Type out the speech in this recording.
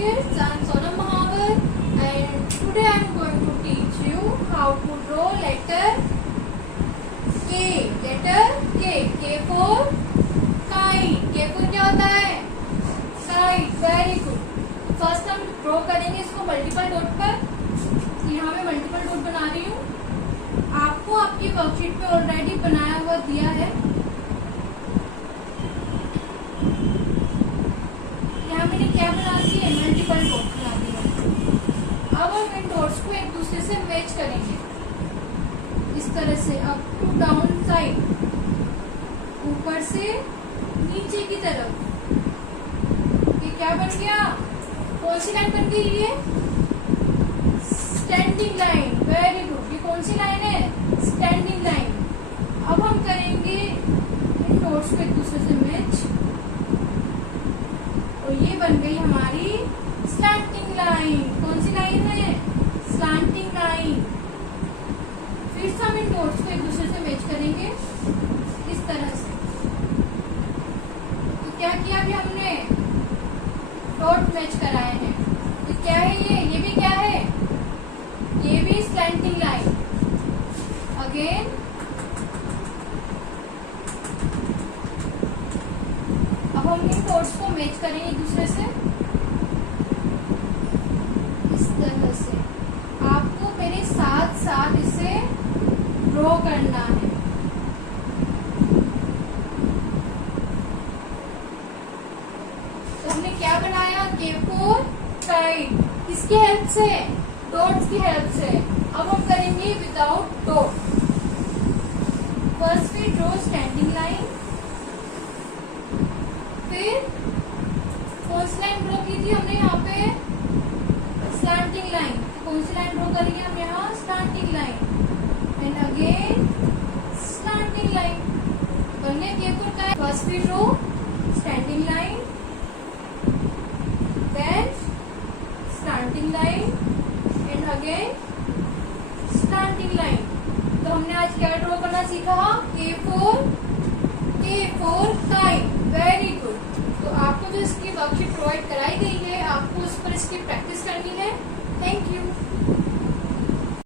kids, I am Sonam Mahavar and today I am going to teach you how to draw letter K. Letter K. K for kite. K for क्या होता है? Kite. Very good. First हम draw करेंगे इसको multiple dot पर। यहाँ मैं multiple dot बना रही हूँ। आपको आपकी वर्कशीट पे ऑलरेडी बनाया हुआ दिया है। यहाँ मैंने क्या बना दी है? मल्टीपल डॉट बना दी है। अब हम इन डॉट्स को एक दूसरे से मैच करेंगे इस तरह से, अप टू डाउन साइड, ऊपर से नीचे की तरफ। ये क्या बन गया? कौन सी लाइन बन गई? ये स्टैंडिंग लाइन। Very good. ये कौन सी लाइन है? Standing line. अब हम करेंगे इन डॉट्स को एक दूसरे से मैच और ये बन गई हमारी स्लैंटिंग लाइन। कौन सी लाइन है? Slanting line. फिर से हम इन डॉट्स को एक दूसरे से मैच करेंगे इस तरह से। तो क्या किया अभी हमने? डॉट मैच कराए हैं। तो क्या है ये भी क्या है? ये भी स्लैंटिंग लाइन। अगेन अब हम इन डॉट्स को मैच करेंगे एक दूसरे से इस तरह से। आपको मेरे साथ साथ इसे ड्रॉ करना है। तो हमने क्या बनाया? K for kite। किसकी हेल्प से? डॉट्स की हेल्प से। अब हम करेंगे without dot. First we draw standing line, फिर कौन सी लाइन ड्रॉ की थी हमने? यहाँ पे स्लैंटिंग लाइन। कौन सी लाइन ड्रॉ करेंगे हम यहाँ? Slanting line and again slanting line. बनने K for kite। First we draw standing line, then slanting line and again slanting line। तो हमने आज क्या ड्रॉ करना सीखा? K for kite। Very good. तो आपको जो इसकी वर्कशीट प्रोवाइड कराई गई है, आपको उस पर इसकी प्रैक्टिस करनी है। Thank you.